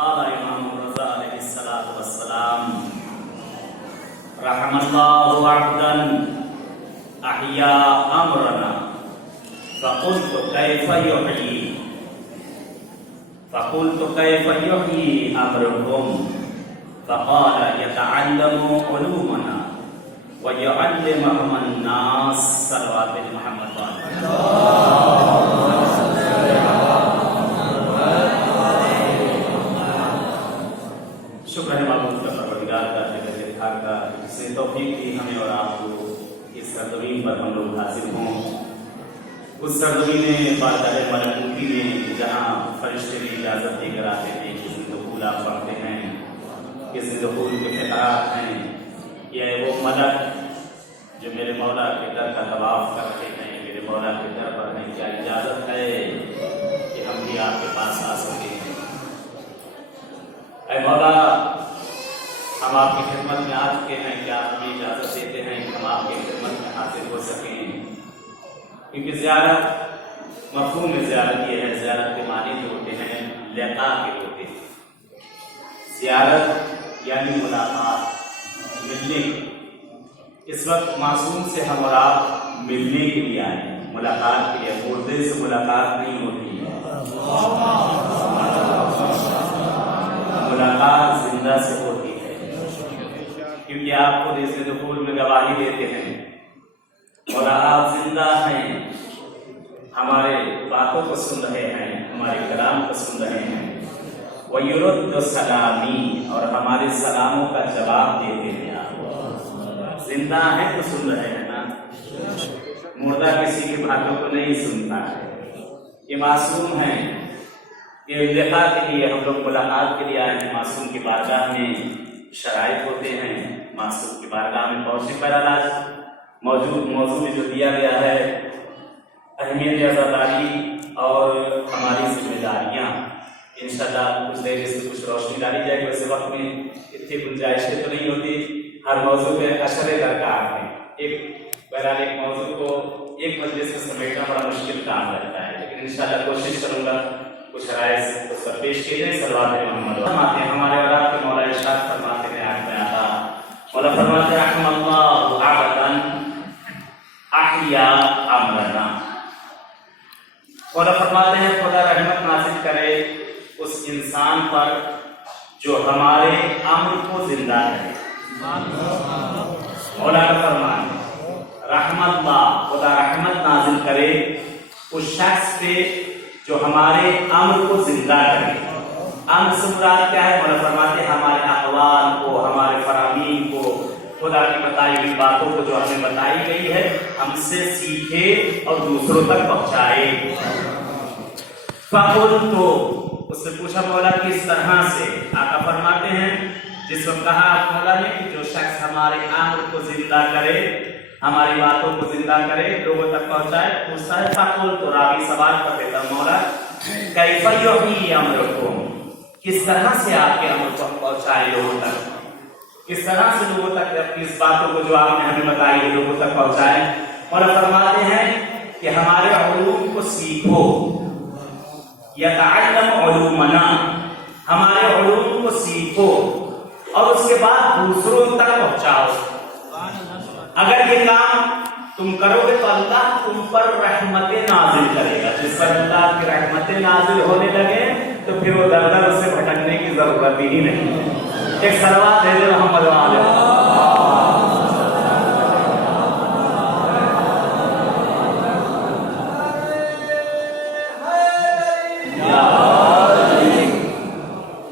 قال امام رضا علیہ الصلوۃ والسلام رحم اللہ عبدا احیا امرنا فقلت كيف يحيي امركم فقال يتعلم علومنا ويعلمهم الناس صلوات محمد شکر ہے معبود کا پروردگار کا جگہ کا جس نے توفیق دی ہمیں اور آپ کو اس سرزمین پر ہم لوگ حاضر ہوں، اس سرزمین بادل ملکوتی میں جہاں فرشتے بھی اجازت دے کر آتے تھے کہ دخول آپ پڑھتے ہیں، اس دخول کے خطرات ہیں، یہ وہ ملک جو میرے مولا کے در کا طواف کرتے ہیں، میرے مولا کے در پر ہیں، کیا اجازت ہے کہ ہم بھی آپ کے پاس آ سکیں؟ اے مولا، ہم آپ کی خدمت میں آ چکے ہیں، کیا آپ ہمیں اجازت دیتے ہیں کہ ہم آپ کی خدمت میں حاضر ہو سکیں؟ کیونکہ زیارت، مفہوم زیارت یہ ہے، زیارت کے معنی جو ہوتے ہیں لقاء کے ہوتے ہیں۔ زیارت یعنی ملاقات، ملنے۔ اس وقت معصوم سے ہم اور آپ ملنے کے لیے آئے ہیں، ملاقات کے لیے۔ مردے سے ملاقات نہیں ہوتی ہے، ملاقات زندہ سے ہوتی ہے، کیونکہ آپ خود اس دخول میں گواہی دیتے ہیں اور آپ زندہ ہیں، ہمارے باتوں کو سن رہے ہیں، ہمارے کلام کو سن رہے ہیں۔ وَيُرُدُّ سَلَامِي، اور ہمارے سلاموں کا جواب دیتے ہیں۔ آپ زندہ ہیں تو سن رہے ہیں نا، مردہ کسی کی باتوں کو نہیں سنتا ہے۔ یہ معصوم ہیں، یہ لقاء کے لیے ہم لوگ ملاقات کے لیے آئے ہیں۔ معصوم کی بارگاہ میں شرائط ہوتے ہیں، معصوم کی بارگاہ میں پہنچنے پر علاج موضوع میں جو دیا گیا ہے، اہمیت عزاداری اور ہماری ذمہ داریاں، انشاءاللہ کچھ دیر سے کچھ روشنی ڈالی جائے گی۔ ویسے وقت میں اتنی گنجائشیں تو نہیں ہوتی، ہر موضوع پہ اشرے درکار ہیں۔ بہرحال ایک موضوع کو ایک مجلس میں سمیٹنا بڑا مشکل کام رہتا ہے، لیکن انشاءاللہ کوشش کروں گا کچھ رائے سے اس پر پیش کیے جائیں۔ صلوات محمد فرماتے ہیں ہمارے اور آپ کے مولا ارشاد فرماتے ہیں، آیت میں آتا مولا فرماتے ہیں رحم اللہ عبدا احیا امرنا۔ مولا فرماتے ہیں خدا رحمت نازل کرے اس انسان پر جو ہمارے امر کو زندہ کرے۔ مولا کا فرمان ہے رحمت اللہ، خدا رحمت نازل کرے اس شخص پہ جو ہمارے امر کو زندہ کرے۔ امر سے مراد کیا ہے؟ مولا فرماتے ہیں ہمارے اقوال کو، ہمارے فرامین کو، خدا کی بتائی ہوئی باتوں کو جو ہمیں بتائی گئی ہے ہم سے سیکھے اور دوسروں تک پہنچائے۔ فَقُلْتُ، اس سے پوچھا مولا کس طرح سے؟ آقا فرماتے ہیں جس وقت کہا مولا نے کہ جو شخص ہمارے امر کو زندہ کرے، ہماری باتوں کو زندہ کرے، لوگوں تک پہنچائے، پوچھتا ہے فَقُلْتُ، راوی سوال کر دیتا مولا کیف یحیی امرکم، کس طرح سے آپ کے امر کو پہنچائے لوگوں تک، کس طرح سے لوگوں تک اپنی اس باتوں کو جو آپ نے ہمیں بتائی ہے لوگوں تک پہنچائے؟ مولا فرماتے ہیں کہ ہمارے علوم کو سیکھو، یتعلم علومنا، ہمارے علوم کو سیکھو اور اس کے بعد دوسروں تک پہنچاؤ۔ اگر یہ کام تم کرو گے تو اللہ تم پر رحمتیں نازل کرے گا۔ جس پر اللہ کی رحمتیں نازل ہونے لگے تو پھر وہ در در اسے بھٹکنے کی ضرورت ہی نہیں ہے۔ ایک صلوات دے دے محمد علیہ۔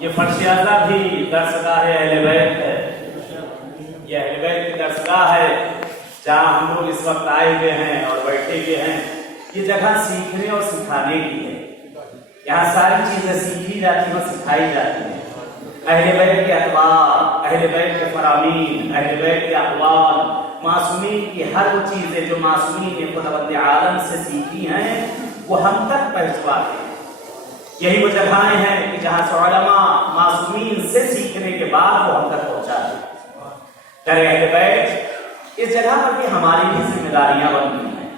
یہ فرش اعظم بھی درسگاہ اہل بیت ہے، یہ اہل بیت کی درسگاہ ہے جہاں ہم لوگ اس وقت آئے ہوئے ہیں اور بیٹھے ہوئے ہیں۔ یہ جگہ سیکھنے اور سکھانے کی ہے، یہاں ساری چیزیں سیکھی جاتی ہیں اور سکھائی جاتی ہیں۔ اہل بیت کے اطوار، اہل بیت کے فرامین، اہل بیت کے اقوال، معصومین کی ہر وہ چیزیں جو معصومین نے خداوند عالم سے سیکھی ہیں وہ ہم تک پہنچواتے ہیں۔ یہی وہ جگہیں ہیں کہ جہاں سے علماء معصومین سے سیکھنے کے بعد وہ ہم تک پہنچاتے ہیں۔ اہل بیت اس جگہ پر بھی ہماری بھی ذمہ داریاں بنتی ہیں،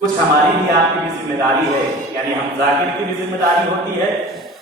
کچھ ہماری بھی آپ کی بھی ذمہ داری ہے، یعنی ہم ذاکر کی بھی ذمہ داری ہوتی ہے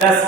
10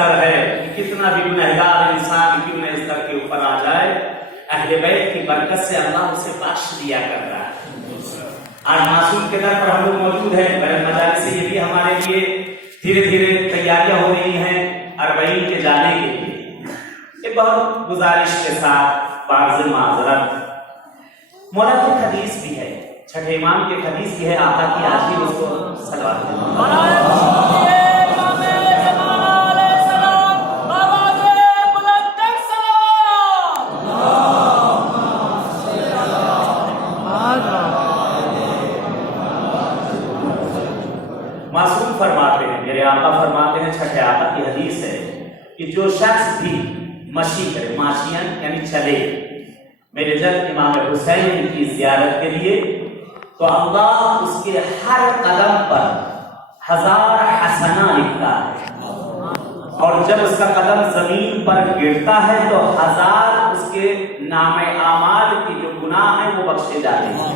اثر ہے کہ کتنا بھی گنہگار انسان کیوں نہ اس طرح کے اوپر آ جائے، اہل بیت کی برکت سے اللہ اسے بخش دیا کرتا ہے۔ آج معصوم کے در پر ہم لوگ موجود ہیں، مجالس سے یہ بھی ہمارے لیے دھیرے دھیرے تیاریاں ہو رہی ہیں 40 کے جانے کے لیے۔ ایک بہت گزارش کے ساتھ باعث معذرت، مولا کی حدیث بھی ہے، چھٹے امام کے حدیث بھی ہے، آقا کی آج بھی اس کو صلوات دینا۔ معصوم فرماتے ہیں، میرے آقا فرماتے ہیں، چھٹے آقا کی حدیث ہے کہ جو شخص بھی مشی کرے، ماشین یعنی چلے، میرے جد امام حسین کی زیارت کے لیے، تو اللہ اس کے ہر قدم پر 1000 حسنہ لکھتا ہے، اور جب اس کا قدم زمین پر گرتا ہے تو 1000 اس کے نام اعمال کی جو گناہ ہیں وہ بخشے جاتے ہیں۔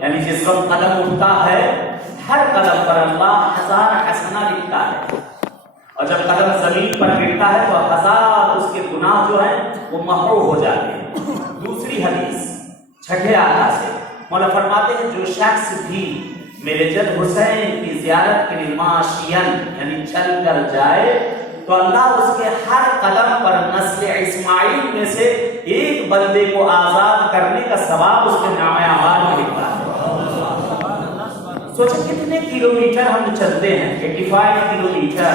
یعنی جس وقت قدم اٹھتا ہے ہر قدم پر اللہ 1000 حسنہ لکھتا ہے، اور جب قدم زمین پر گرتا ہے تو 1000 اس کے گناہ جو ہیں وہ محو ہو جاتے ہیں۔ دوسری حدیث چھٹے آقا سے مولا فرماتے ہیں، جو شخص بھی میرے جد حسین کی زیارت کے لیے ماشین یعنی چل کر جائے تو اللہ اس کے ہر قدم پر نسل اسماعیل میں سے ایک بندے کو آزاد کرنے کا ثواب اس کے نام اعمال میں لکھتا ہے۔ سوچیں کتنے کلومیٹر ہم چلتے ہیں، 85 کلومیٹر۔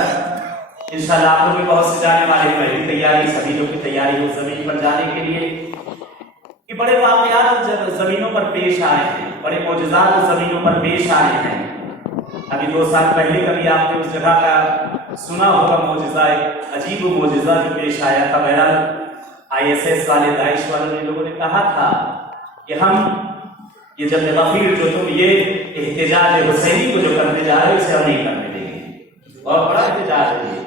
انشاءاللہ آپ لوگ بھی بہت سے جانے والے ہیں، میری تیاری، سبھی لوگ کی تیاری ہو زمین پر جانے کے لیے۔ کہ بڑے واقعات جب زمینوں پر پیش آئے ہیں، بڑے معجزات زمینوں پر پیش آئے ہیں۔ ابھی 2 سال پہلے کبھی آپ نے اس جگہ کا سنا ہوگا معجزہ، ایک عجیب معجزہ جو پیش آیا تھا۔ بہرحال ISS والے، داعش والوں نے لوگوں نے کہا تھا کہ ہم یہ جب غفیر جو تم یہ احتجاج حسینی کو جو کرنے جا رہے ہو اسے ہم نہیں کرنے دیں گے۔ بہت بڑا احتجاج ہے یہ،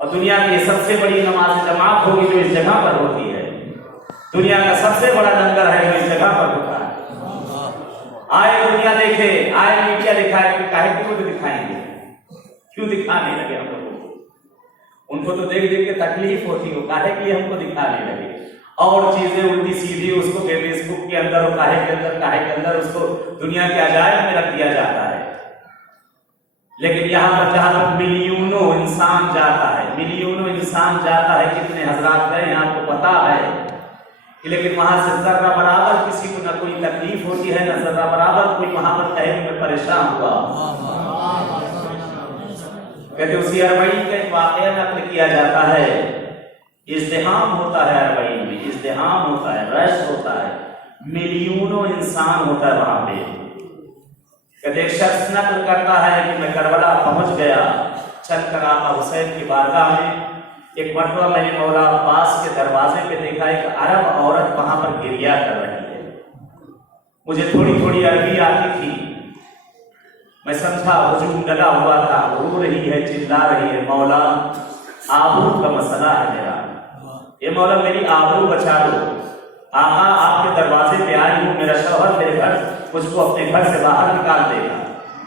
اور دنیا کی یہ سب سے بڑی نماز جماعت ہوگی جو اس جگہ پر ہوتی ہے، دنیا کا سب سے بڑا لنگر ہے جو اس جگہ پر ہوتا ہے۔ آئے دنیا دیکھے، آئے میڈیا دکھائے، کہ کاہے کیوں تو دکھائیں گے، کیوں دکھانے لگے ہم لوگوں کو؟ ان کو تو دیکھ دیکھ کے تکلیف ہوتی ہو، کاہے کہ ہم کو دکھانے لگے، اور چیزیں الٹی سیدھی اس کو فیس بک کے اندر اور کاہے کے اندر اس کو دنیا کے عجائب میں رکھ دیا جاتا ہے۔ لیکن یہاں پر جہاں پر ملینوں انسان جاتا ہے، ملینوں انسان جاتا ہے، کتنے حضرات گئے ہیں آپ کو پتا ہے، لیکن وہاں سے ذرہ برابر کسی کو نہ کوئی تکلیف ہوتی ہے، نہ ذرہ برابر کوئی وہاں پر کہنے میں پریشان ہوا۔ کہتے اسی 40 کا ایک واقعہ نقل کیا جاتا ہے، ازدحام ہوتا ہے 40 میں، ازدحام ہوتا ہے، رش ہوتا ہے، ملینوں انسان ہوتا ہے وہاں پہ۔ کہتے ایک شخص نقل کرتا ہے کہ میں کربلا پہنچ گیا، چل کر آقا حسین کی بارگاہ میں۔ ایک مرتبہ میں نے مولا عباس کے دروازے پہ دیکھا ایک عرب عورت وہاں پر گریا کر رہی ہے۔ مجھے تھوڑی تھوڑی عربی آتی تھی، میں سمجھا ہجوم ڈلا ہوا تھا، رو رہی ہے، چلا رہی ہے، مولا آبرو کا مسئلہ ہے میرا، یہ مولا میری آبرو بچا دو، آقا آپ کے دروازے پہ آئی ہوں، میرا شوہر میرے گھر مجھ کو اپنے گھر سے باہر نکال دے گا،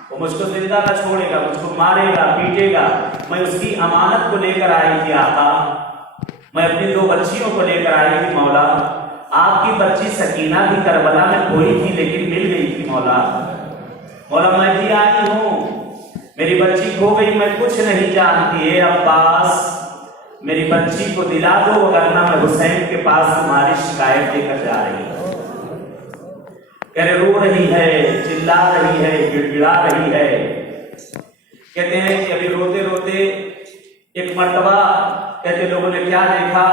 وہ مجھ کو زندہ نہ چھوڑے گا، مجھ کو مارے گا، پیٹے گا۔ میں اس کی امانت کو لے کر آئی تھی آقا، میں اپنی 2 بچیوں کو لے کر آئی تھی مولا، آپ کی بچی سکینہ بھی کربلا میں کھوئی تھی لیکن مل گئی تھی مولا، مولا میں بھی آئی ہوں، میری بچی کھو گئی، میں کچھ نہیں جانتی، اے عباس میری بچی کو دلا دو ورنہ میں حسین کے پاس تمہاری شکایت لے کر جا رہی ہوں۔ کہہ رہے رو رہی ہے، چلا رہی ہے، گڑگڑا رہی ہے۔ کہتے ہیں کہ ابھی روتے روتے ایک مرتبہ کہتے لوگوں نے کیا دیکھا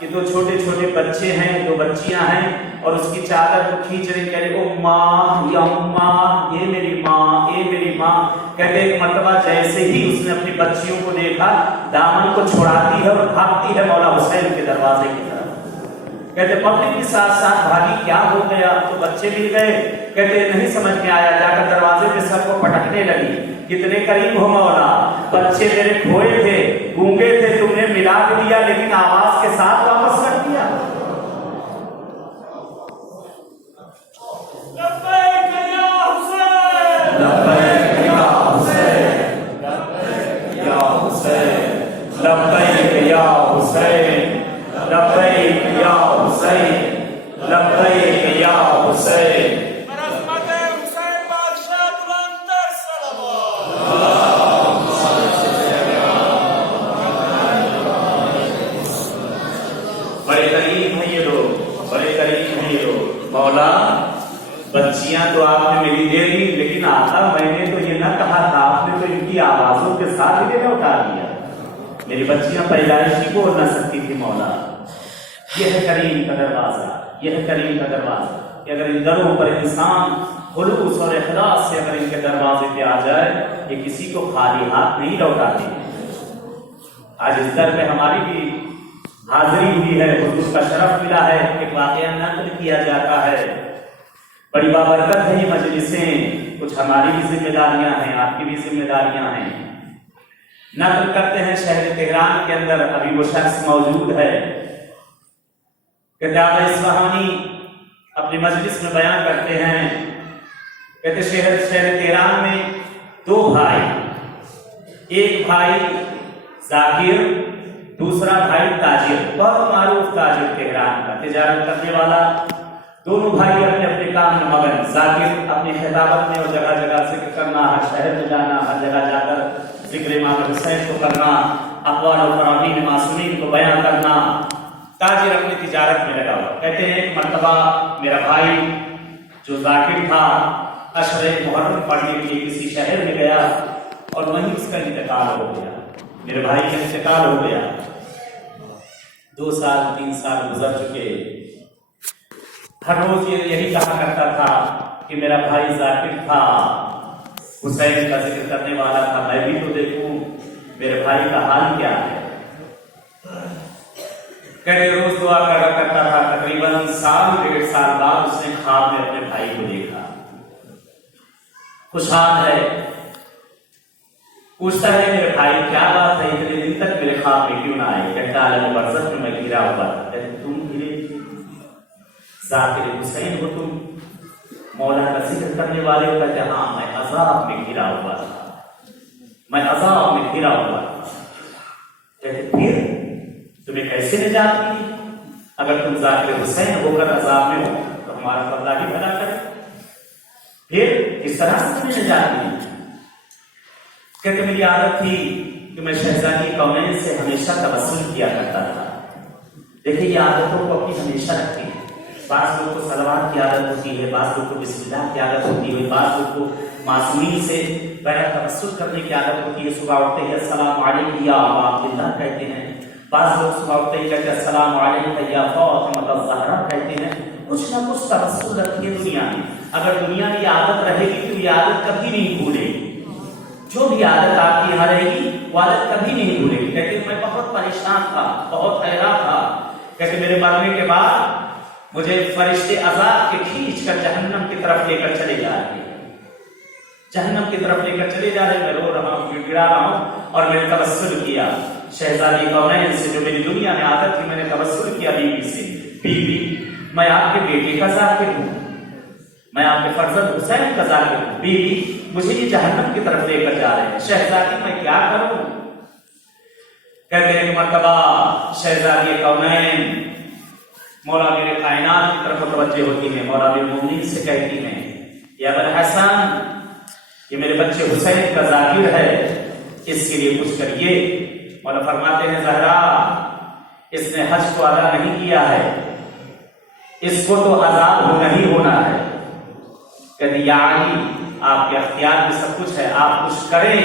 کہ 2 چھوٹے چھوٹے بچے ہیں، 2 بچیاں ہیں، اور اس کی چادر کو کھینچ رہے، کہہ رہے اماں یا اماں، یہ میری ماں، یہ میری ماں۔ کہتے ایک مرتبہ جیسے ہی اس نے اپنی بچیوں کو دیکھا دامن کو چھڑاتی ہے اور بھاگتی ہے مولا حسین کے دروازے کی طرف۔ کہتے پبلک کے ساتھ ساتھ بھاگی، کیا ہو گیا، تو بچے مل گئے۔ کہتے نہیں سمجھ میں آیا، جا کر دروازے پہ سر کو پٹکنے لگی، کتنے قریب ہو مولا، بچے میرے کھوئے تھے، گونگے تھے، تم نے ملا دیا لیکن آواز کے ساتھ واپس کر دیا۔ لبیک یا حسین، لبیک یا حسین، لبیک یا حسین لبیک یا حسین لبیک یا حسین لبیک یا حسین برحمت حسین بادشاہ بلندتر صلوات بڑے قریب ہیں یہ لوگ بڑے قریب ہیں یہ لوگ مولا بچیاں تو آپ نے میری دے دی لیکن آقا میں نے تو یہ نہ کہا تھا آپ نے تو ان کی آوازوں کے ساتھ ہی میرا اٹھا دیا میری بچیاں پیدائشی کو نہ سکتی تھی مولا یہ ہے کریم کا دروازہ یہ ہے کریم کا دروازہ کہ اگر ان دروں پر انسان خلوص اور اخلاص سے اگر ان کے دروازے پہ آ جائے یہ کسی کو خالی ہاتھ نہیں لوٹاتے آج اس در پہ ہماری بھی حاضری ہوئی ہے اس کا شرف ملا ہے ایک واقعہ نقل کیا جاتا ہے بڑی بابرکت ہے یہ مجلسیں کچھ ہماری بھی ذمہ داریاں ہیں آپ کی بھی ذمہ داریاں ہیں نقل کرتے ہیں شہر تہران کے اندر ابھی وہ شخص موجود ہے کتاب اصفہانی اپنی مجلس میں بیان کرتے ہیں کہتے شہر تہران میں دو بھائی ایک بھائی ذاکر دوسرا بھائی تاجر بہت معروف تاجر تہران کا تجارت کرنے والا دونوں بھائی اپنے اپنے کام میں مگن ذاکر اپنی خطابت میں اور جگہ جگہ ذکر کرنا ہر شہر میں جانا ہر جگہ جا کر ذکر امام حسین کو کرنا اقوال و فرامین معصومین کو بیان کرنا تاجر اپنی تجارت میں لگا ہوا کہتے ہیں ایک مرتبہ میرا بھائی جو ذاکر تھا عشر محرم پڑھنے کے لیے کسی شہر میں گیا اور وہیں اس کا انتقال ہو گیا میرے بھائی کا انتقال ہو گیا 2 سال 3 سال گزر چکے ہر روز یہ یہی کہا کرتا تھا کہ میرا بھائی ذاکر تھا حسین کا ذکر کرنے والا تھا میں بھی تو دیکھوں میرے بھائی کا حال کیا ہے کہتے روز دعا کرتا تھا تقریباً 1.5 سال بعد اس نے خواب میں اپنے بھائی کو دیکھا خوشحال ہے پوچھتا ہے میرے بھائی کیا بات ہے اتنے دن تک میرے خواب میں کیوں نہ آئے کہتا عالم برزخ میں گھرا ہوا تھا تم گھرے ذاکر حسین ہو تم مولا کا ذکر کرنے والے ہو کہتے ہاں میں عذاب میں گھرا ہوا تھا میں عذاب میں گھرا ہوا تھا کہتے پھر تمہیں کیسے نجات ملی اگر تم ذاکر حسین ہو کر عذاب میں ہو تو ہمارا اللہ بھی بھلا کرے پھر کس طرح سے تمہیں نجات ملی کہتے میری عادت تھی کہ میں شہزادی کونین سے ہمیشہ توسل کیا کرتا تھا دیکھیں یہ عادتوں کو اپنی ہمیشہ رکھیں بعض لوگ کو صلوات کی عادت ہوتی ہے بعض لوگ کو بسم اللہ کی عادت ہوتی ہے بعض لوگ کو معصومین سے بغیر توسل کرنے کی عادت ہوتی ہے صبح اٹھتے ہی السلام علیکم یا ابا عبداللہ کہتے ہیں بعض لوگ صبح اٹھتے ہی کہتے ہیں السلام علیکم یا فاطمہ الزہرا کہتے ہیں کچھ نہ کچھ توسل رکھیے دنیا میں اگر دنیا میں یہ عادت رہے گی تو یہ عادت کبھی نہیں بھولے گی جو بھی عادت آپ کی یہاں رہے گی وہ عادت کبھی نہیں بھولے گی کہتے میں بہت پریشان تھا بہت حیران تھا کہتے میرے مرنے کے بعد مجھے فرشتے عذاب کے کھینچ کر جہنم کی طرف لے کر چلے جا رہے ہیں جہنم کی طرف لے کر چلے جا رہے ہیں میں رو رہا ہوں گڑگڑا رہا ہوں اور میں نے توسل کیا شہزادی کونین سے جو میری دنیا میں عادت تھی میں نے توسل کیا بیوی سے بیوی میں آپ کے بیٹے کا ذاکر ہوں میں آپ کے فرزند حسین کا ذاکر ہوں بیوی مجھے یہ جہنم کی طرف لے کر جا رہے ہیں شہزادی میں کیا کروں کہتے ہیں ایک مرتبہ شہزادی کونین مولا میرے کائنات کی طرف متوجہ ہوتی ہیں مولا میرے مومنین سے کہتی ہیں یا ابوالحسن یہ میرے بچے حسین کا ذاکر ہے اس کے لیے کچھ کریے مولا فرماتے ہیں زہرا اس نے حج کو ادا نہیں کیا ہے اس کو تو عذاب ہونا ہی ہونا ہے کہتے یا علی آپ کے اختیار میں سب کچھ ہے آپ کچھ کریں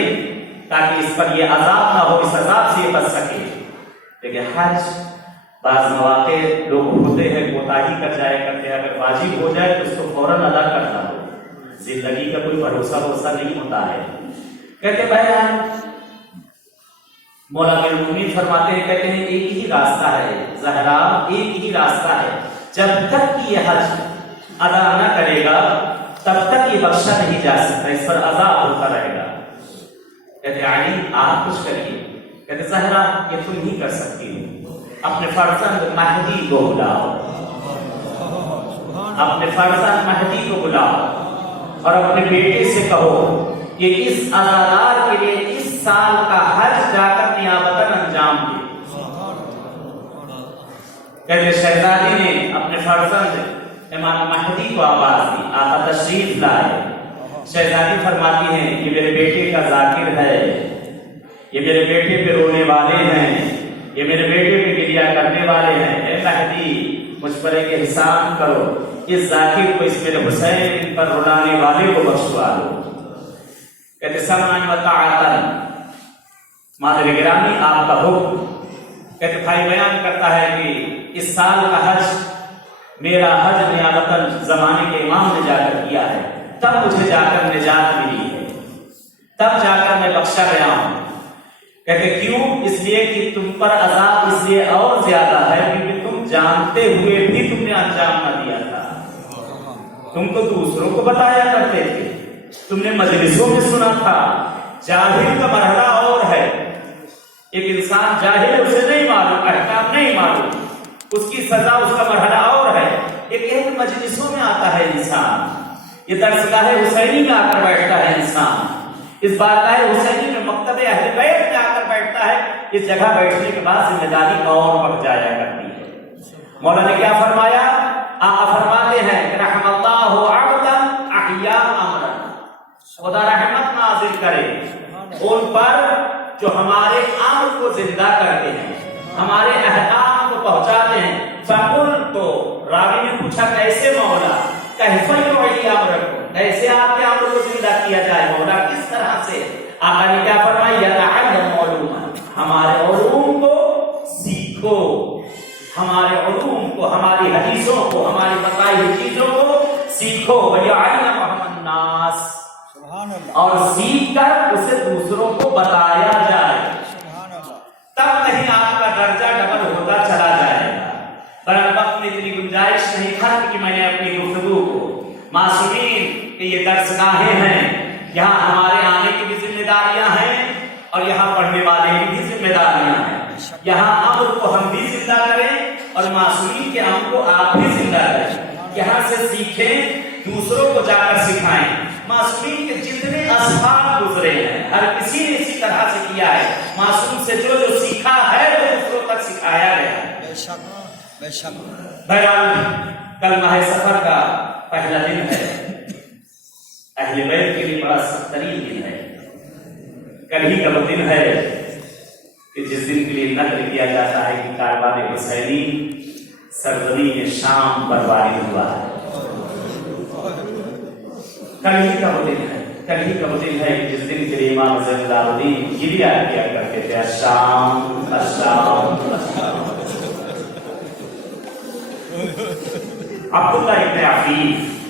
تاکہ اس پر یہ عذاب نہ ہو اس عذاب سے یہ بچ سکے لیکن حج بعض مواقع لوگ ہوتے ہیں کوتاہی کر جائے کرتے ہیں اگر واجب ہو جائے تو اس کو فوراً ادا کرنا ہو زندگی کا کوئی بھروسہ نہیں ہوتا ہے کہتے بہرحال مولا میرے مومنین فرماتے ہیں کہتے ہیں ایک ہی راستہ ہے زہرا ایک ہی راستہ ہے جب تک کہ یہ حج ادا نہ کرے گا تب تک یہ بخشا نہیں جا سکتا اس پر عذاب ہوتا رہے گا کہتے علی آپ کچھ کریے کہتے زہرا یہ تم ہی کر سکتی ہو اپنے فرزند مہدی کو بلاؤ اپنے فرزند مہدی کو بلاؤ اور اپنے بیٹے سے کہو کہ اس ازادار کے لیے اس سال کا حج جا کر کہتے شہزادی نے اپنے فرزند امام مہدی کو آواز دی، آقا تشریف لائے۔ شہزادی فرماتی ہیں یہ میرے بیٹے کا ذاکر ہے، یہ میرے بیٹے پہ رونے والے ہیں، یہ میرے بیٹے پہ گریہ کرنے والے ہیں، اے مہدی مجھ پر ایک احسان کرو، اس ذاکر کو، اس میرے حسین پر رلانے والے کو بخشوا دو۔ کہتے سمعن و طاعتن، مادر گرامی آپ کا حکم۔ کہتے بھائی بیان کرتا ہے کہ اس سال کا حج میرا حج نیابتاً زمانے کے امام نے جا کر کیا ہے، تب مجھے جا کر نجات ملی ہے، تب جا کر میں بخشا گیا ہوں۔ کہتے کیوں؟ اس لیے کہ تم پر عذاب اس لیے اور زیادہ ہے کیونکہ تم جانتے ہوئے بھی تم نے انجام نہ دیا تھا۔ تم تو دوسروں کو بتایا کرتے تھے، تم نے مجلسوں میں سنا تھا۔ جاہل کا مرحلہ اور ہے، ایک انسان جاہل، اسے نہیں معلوم، احکام نہیں معلوم، اس کی سزا، اس کا مرحلہ اور ہے۔ ایک مجلسوں میں آتا ہے انسان، یہ درسگاہ حسینی میں آ کر بیٹھتا ہے انسان، اس بارگاہ حسینی میں مکتب اہل بیت میں آ کر بیٹھتا ہے، اس جگہ بیٹھنے کے بعد ذمہ داری اور بڑھ جایا کرتی ہے۔ مولا نے کیا فرمایا؟ آقا فرماتے ہیں رحم اللہ عبدا احیا امرا، خدا رحمت نازل کرے ان پر جو ہمارے امر کو زندہ کرتے ہیں، ہمارے احکام کو پہنچاتے ہیں۔ فقل، تو راوی نے پوچھا کیسے مولا؟ کیف یحیی امرکم، کیسے آپ کے امر کو زندہ کیا جائے مولا، کس طرح سے؟ آقا نے کیا فرمایا؟ یتعلم علوما، ہمارے علوم کو سیکھو، ہمارے علوم کو، ہماری حدیثوں کو، ہماری بتائی ہوئی چیزوں کو سیکھو۔ وَيَعْلَمَهُمُ النَّاسُ، اور سیکھ کر اسے دوسروں کو بتایا جائے، تب نہیں آپ کا درجہ ڈبل ہوتا چلا جائے گا۔ برحال وقت میں اتنی گنجائش نہیں ختم کی میں نے اپنی گفتگو کو۔ معصومین کہ یہ درسگاہیں ہیں، یہاں ہمارے آنے کی بھی ذمہ داریاں ہیں اور یہاں پڑھنے والے کی بھی ذمہ داریاں ہیں۔ یہاں امر کو ہم بھی زندہ کریں اور معصومین کے امر کو آپ بھی زندہ کریں، یہاں سے سیکھیں، دوسروں کو جا کر سکھائیں۔ معصومین کے جتنے اسباب گزرے ہیں ہر کسی نے اسی طرح سے کیا ہے، معصوم سے جو جو سیکھا ہے وہ دوسروں تک سکھایا گیا ہے۔ بے شک بہرحال کل ماہ سفر کا پہلا دن ہے، اہل بیت کے لیے بڑا سخت ترین دن ہے۔ کل ہی کا وہ دن ہے کہ جس دن کے لیے نقل کیا جاتا ہے کہ کاروان حسینی سرزمین شام پر وارد ہوا ہے۔ کل ہی کا وہ دن ہے، کل ہی کا وہ دن ہے کہ جس دن کے لیے امام زین العابدین گریہ کیا کرتے تھے، الشام الشام الشام۔ عبداللہ ابن عفیف